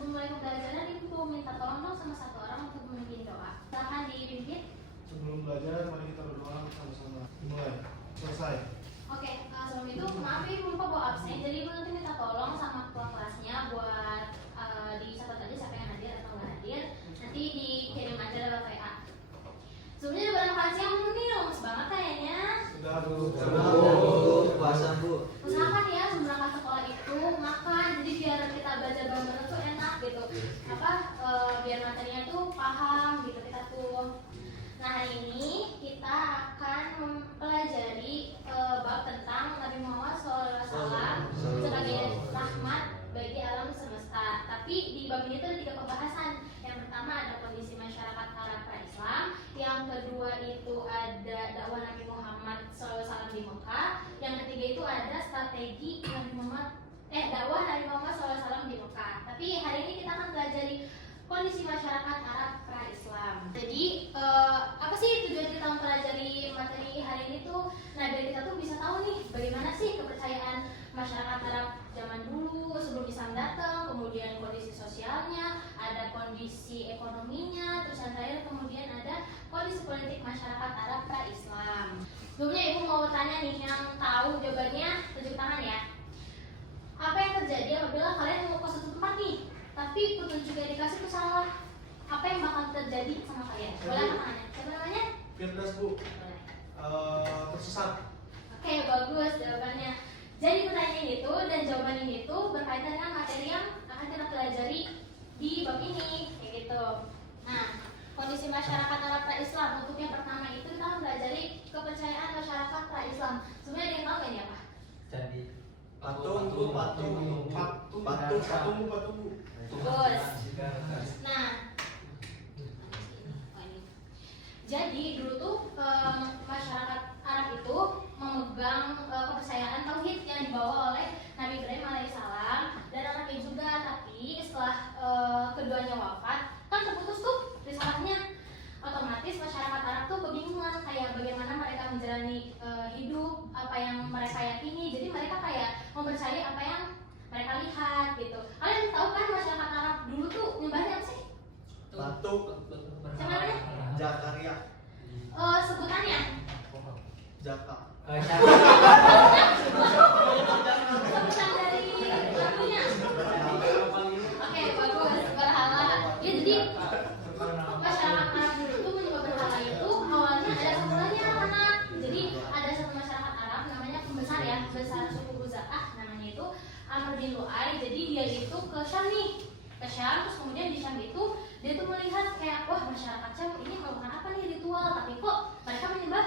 sebelum mulai pembelajaran ibu minta tolong dong sama satu orang untuk memimpin doa. Silakan dipimpin. Sebelum belajar, mari kita berdoa sama-sama. Mulai. Selesai. Oke, sebelum itu maaf ibu lupa bawa absen. Jadi ibu nanti minta tolong sama ketua kelasnya buat dicatat aja siapa yang hadir atau nggak hadir. Nanti dikirim aja lewat WA. Sebelumnya juga makan siang dulu nih, lemes banget kayaknya. Sudah, Bu. Puasa, Bu. Usahakan ya sebelum berangkat sekolah itu makan, jadi biar kita belajar bareng-bareng tuh enak gitu. Biar materinya tuh paham gitu kita tuh. Nah hari ini kita akan mempelajari bab tentang Nabi Muhammad SAW sebagai rahmat bagi alam semesta. Tapi di bab ini tuh ada 3 pembahasan. Yang pertama ada kondisi masyarakat Arab pra-Islam, yang kedua itu ada dakwah Nabi Muhammad SAW di Mekah, yang ketiga itu ada strategi dakwah Nabi Muhammad SAW di Mekah. Tapi hari ini kita akan pelajari kondisi masyarakat Arab pra-Islam. Jadi apa sih tujuan kita mempelajari materi hari ini tuh? Nah biar kita tuh bisa tahu nih bagaimana sih kepercayaan masyarakat Arab zaman dulu sebelum Islam datang, kemudian kondisi sosialnya, ada kondisi ekonominya, terus yang terakhir kemudian ada kondisi politik masyarakat Arab pra-Islam. Sebelumnya ibu mau tanya nih, yang tahu jawabannya tunjuk tangan ya. Apa yang terjadi apabila kalian mau ke suatu tempat nih, tapi petunjuk yang dikasih itu salah? Apa yang bakal terjadi sama kalian? Boleh angkat tangannya. Siapa namanya? Firdaus, Bu. Tersesat. Oke, bagus jawabannya. Jadi pertanyaan itu dan jawaban ini itu berkaitan dengan materi yang akan kita pelajari di bab ini, kayak gitu. Nah, kondisi masyarakat Arab pra-Islam untuk yang pertama itu kita akan pelajari kepercayaan masyarakat pra-Islam. Sebenarnya ada yang tahu nggak ini apa? Jadi Patung. Bagus. Nah, jadi dulu tuh masyarakat Arab itu memegang kepercayaan tauhid yang dibawa oleh Nabi Ibrahim alaihissalam dan anaknya juga. Tapi setelah keduanya wafat, kan terputus tuh risalahnya. Otomatis masyarakat Arab tuh kebingungan kayak bagaimana mereka menjalani hidup, apa yang mereka yakini. Jadi mereka kayak mempercayai apa yang mereka lihat gitu. Kalian tahu kan masyarakat Arab dulu tuh nyembahnya apa sih? Batu. Siapa namanya? Jakaria. Sebutannya? Jaka. Sebutan dari lagunya. Oke, bagus. Berhala. Ya jadi masyarakat Arab dulu tuh menyembah berhala itu awalnya ada semulanya anak. Jadi ada satu masyarakat Arab namanya pembesar ya, besar suku Uza'ah namanya itu Amr bin Lu'ay. Jadi dia itu ke Syam nih, ke Syam. Terus kemudian di Syam itu dia tuh melihat kayak wah masyarakat Syam ini melakukan apa nih ritual, tapi kok mereka menyembah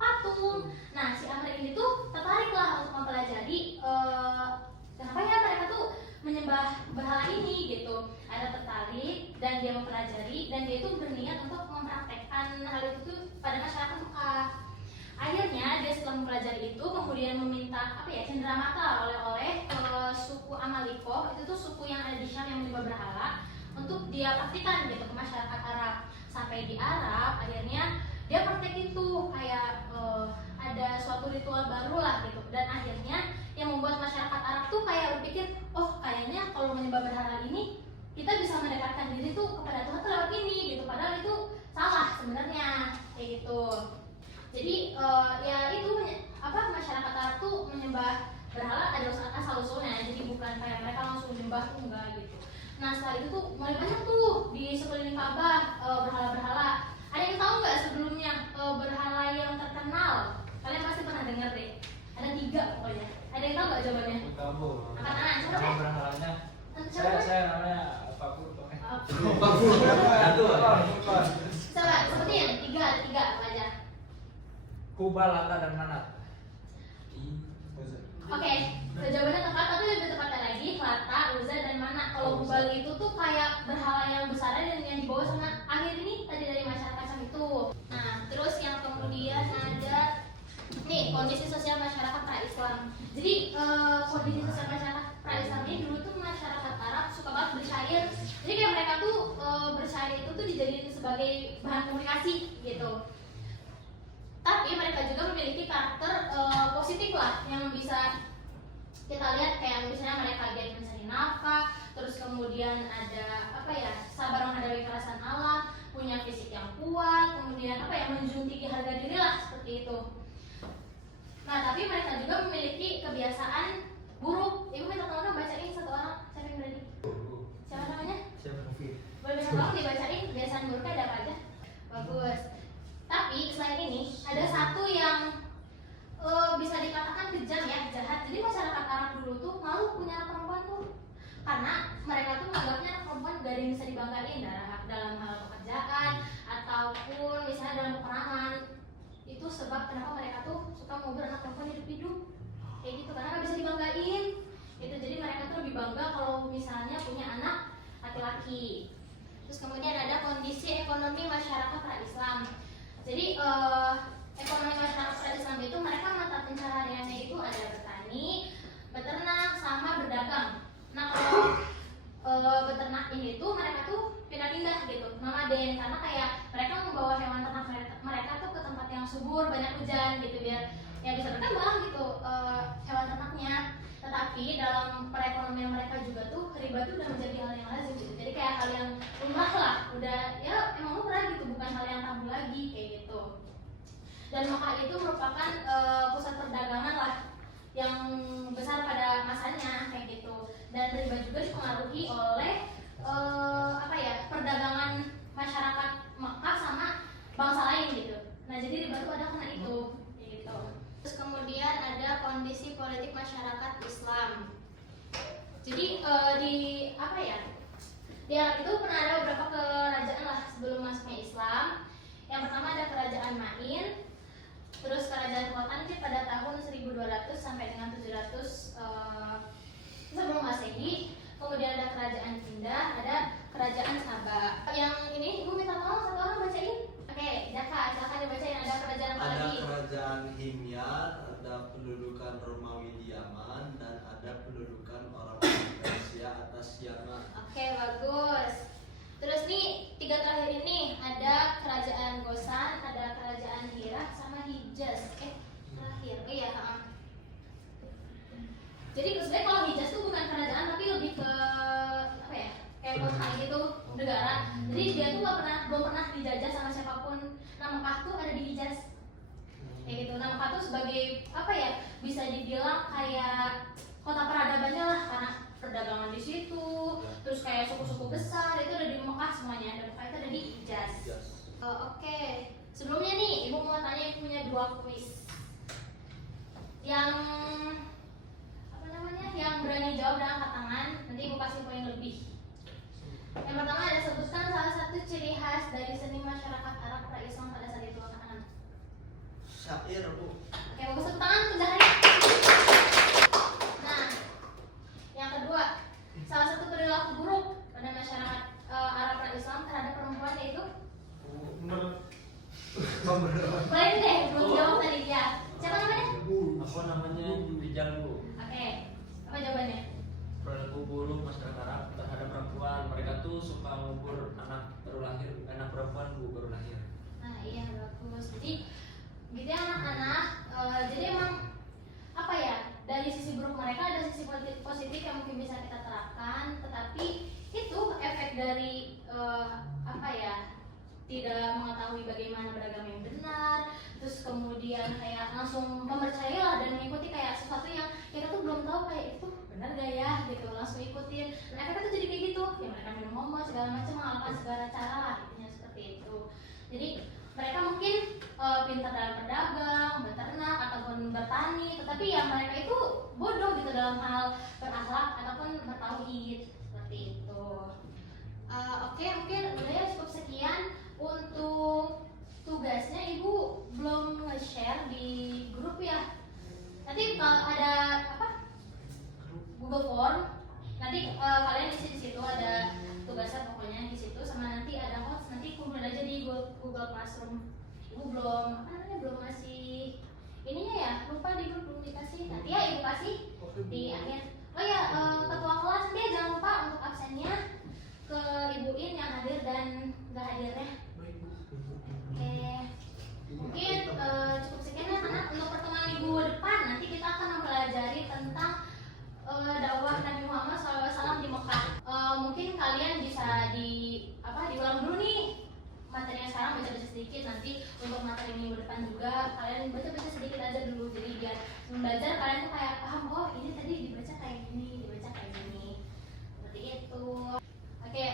patung. Nah si Amr ini tuh tertarik lah untuk mempelajari kenapa ya mereka tuh menyembah berhala ini gitu. Ada tertarik dan dia mempelajari dan dia itu berniat untuk mempraktekkan hal itu tuh pada masyarakat Mekah. Akhirnya dia setelah mempelajari itu kemudian meminta cenderamata oleh suku Amaliko. Itu tuh suku yang ada di Syam yang menyembah berhala untuk dia praktikan gitu ke masyarakat Arab. Sampai di Arab akhirnya dia praktekin tuh kayak ada suatu ritual baru lah gitu. Dan akhirnya yang membuat masyarakat Arab tuh kayak berpikir, oh kayaknya kalau menyembah berhala ini kita bisa mendekatkan diri tuh kepada Tuhan tuh lewat ini gitu. Padahal itu salah sebenarnya kayak gitu. Jadi masyarakat Arab tuh menyembah berhala ada asal usulnya. Jadi bukan kayak mereka langsung menyembah tuh enggak gitu. Nah setelah itu tuh mulai banyak tuh di sekeliling Ka'bah berhala-berhala. Ada yang tahu nggak sebelumnya berhala yang terkenal? Kalian pasti pernah dengar deh. Ada 3 pokoknya. Ada yang tahu nggak jawabannya? Kamu. Angkat tangan. Siapa Nama deh? berhalanya? Siapa? Saya namanya Pak Purto. Coba sebutin 3 ada 3 apa aja? Kubal, Lata, dan Manat. Oke, jawabannya tepat, tapi lebih tepatnya lagi Lata, Uzza, dan Manat. Kalau Hubal itu tuh kayak berhala yang besar dan yang dibawa sama akhir ini tadi dari masyarakat Syam itu. Nah, terus yang kemudian ada nih kondisi sosial masyarakat pra-Islam. Jadi kondisi sosial masyarakat pra-Islam ini dulu tuh masyarakat Arab suka banget bersyair. Jadi kayak mereka tuh bersyair itu tuh dijadiin sebagai bahan komunikasi gitu. Tapi mereka juga memiliki karakter positif lah yang bisa kita lihat kayak misalnya mereka giat mencari nafkah, terus kemudian ada apa ya, sabar menghadapi perasaan Allah, punya fisik yang kuat, kemudian apa ya, menjunjung tinggi harga diri lah, seperti itu. Nah, tapi mereka juga memiliki kebiasaan buruk. Ibu minta tolong bacain satu orang, siapa yang berani? Siapa namanya? Siapa Mufid? Boleh minta tolong dibacain kebiasaan buruknya ada apa aja? Bagus. Tapi selain ini ada satu yang bisa dikatakan kejam ya, jahat. Jadi masyarakat Arab dulu tuh malu punya anak perempuan tuh, karena mereka tuh menganggapnya anak perempuan gak ada yang bisa dibanggain dalam hal pekerjaan ataupun misalnya dalam peperangan. Itu sebab kenapa mereka tuh suka ngubur anak perempuan hidup-hidup kayak gitu, karena gak bisa dibanggain. Itu jadi mereka tuh lebih bangga kalau misalnya punya anak laki-laki. Terus kemudian ada kondisi ekonomi masyarakat pra-Islam. Jadi ekonomi masyarakat pra-Islam itu mereka mata pencahariannya itu ada bertani, beternak, sama berdagang. Nah kalau beternak ini tuh mereka tuh pindah-pindah gitu, nomaden, karena kayak mereka membawa hewan ternak mereka tuh ke tempat yang subur, banyak hujan gitu, biar ya bisa berkembang gitu hewan ternaknya. Tetapi dalam perekonomian mereka juga tuh riba tuh udah menjadi hal yang lazim gitu. Jadi kayak hal yang lumrah lah, udah ya emang lumrah gitu, bukan hal yang tabu lagi kayak gitu. Dan Makkah itu merupakan pusat perdagangan lah yang besar pada masanya kayak gitu. Dan riba juga dipengaruhi oleh apa ya, perdagangan masyarakat Makkah sama bangsa lain gitu. Nah jadi riba itu ada karena itu kayak gitu. Terus kemudian ada kondisi politik masyarakat Islam. Jadi di apa ya, di Arab itu pernah ada beberapa kerajaan lah sebelum masuknya Islam. Yang pertama ada kerajaan Ma'in, terus kerajaan Khotan pada tahun 1200 sampai dengan 700 sebelum Masehi. Kemudian ada kerajaan Kindah, ada kerajaan Saba. Yang ini ibu minta tolong satu orang bacain. Oke, Jaka, silakan dibacain. Ada kerajaan apa Ada lagi? kerajaan Himyar, ada pendudukan Romawi di Yaman, dan ada pendudukan orang-orang Persia atas Yaman. Oke, bagus. Terus nih, tiga terakhir ini ada kerajaan Gosan, ada kerajaan Hirah, sama Hijaz. Terakhir, oh iya. Jadi sebenarnya kalau Hijaz tuh bukan kerajaan tapi lebih ke apa ya, kayak kota gitu, negara. Jadi dia tuh belum pernah dijajah sama siapapun. Nah, Mekah tuh ada di Hijaz kayak gitu. Nah, Mekah tuh sebagai apa ya, bisa dibilang kayak kota peradabannya lah, karena perdagangan di situ, terus kayak suku-suku besar itu ada di Mekah semuanya. Dan Mekah itu ada di Hijaz. Oke. Sebelumnya nih, ibu mau tanya, ibu punya 2 kuis yang apa namanya, yang berani jawab dan angkat tangan, nanti ibu kasih poin lebih. Yang pertama ada, sebutkan salah satu ciri khas dari seni masyarakat Arab pra-Islam pada saat itu. Angkat tangan. Syair, Bu. Oke, bagus, tepuk tangan untuk Zahari. Nah, yang kedua, salah satu perilaku buruk pada masyarakat Arab pra-Islam terhadap perempuan yaitu? Boleh deh, belum jawab tadi ya. Siapa namanya? Apa namanya? Rijal, Bu. Oke, apa jawabannya? Perilaku buruk masyarakat Arab terhadap perempuan, mereka tuh suka ngubur anak baru lahir, anak perempuan Bu baru lahir. Nah iya, bagus. Jadi gitu ya anak-anak. Jadi emang apa ya, dari sisi buruk mereka ada sisi positif yang mungkin bisa kita terapkan. Tetapi itu efek dari apa ya, tidak mengetahui bagaimana beragama yang benar, terus kemudian kayak langsung mempercayailah dan mengikuti kayak sesuatu yang kita tuh belum tahu kayak itu benar gak ya gitu, langsung ikutin. Nah efeknya tuh jadi kayak gitu ya, mereka minum homo segala macam, mengalahkan segala cara lah, intinya seperti itu. Jadi mereka mungkin pintar dalam berdagang, beternak ataupun bertani, tetapi ya mereka itu bodoh gitu dalam hal berakhlak ataupun bertauhid, seperti itu. Oke, mungkin udah ya, cukup sekian. Untuk tugasnya ibu belum nge-share di grup ya. Nanti kalau ada apa, Google Form, nanti kalian isi di situ, ada tugasnya pokoknya di situ, sama nanti ada host, nanti kumpulin aja di Google Classroom. Ibu belum apa namanya, belum ngasih ininya ya, lupa di grup belum dikasih. Nanti ya ibu kasih di akhir. Oh ya, ketua kelas dia jangan lupa untuk absennya ke ibuin yang hadir dan nggak hadirnya. Oke, mungkin cukup sekian ya anak. Untuk pertemuan minggu depan nanti kita akan mempelajari tentang dakwah Nabi Muhammad SAW di Mekah. sedikit nanti untuk materi minggu depan juga kalian baca-baca sedikit aja dulu, jadi biar belajar kalian tuh kayak paham, oh ini tadi dibaca kayak gini, seperti itu. Oke,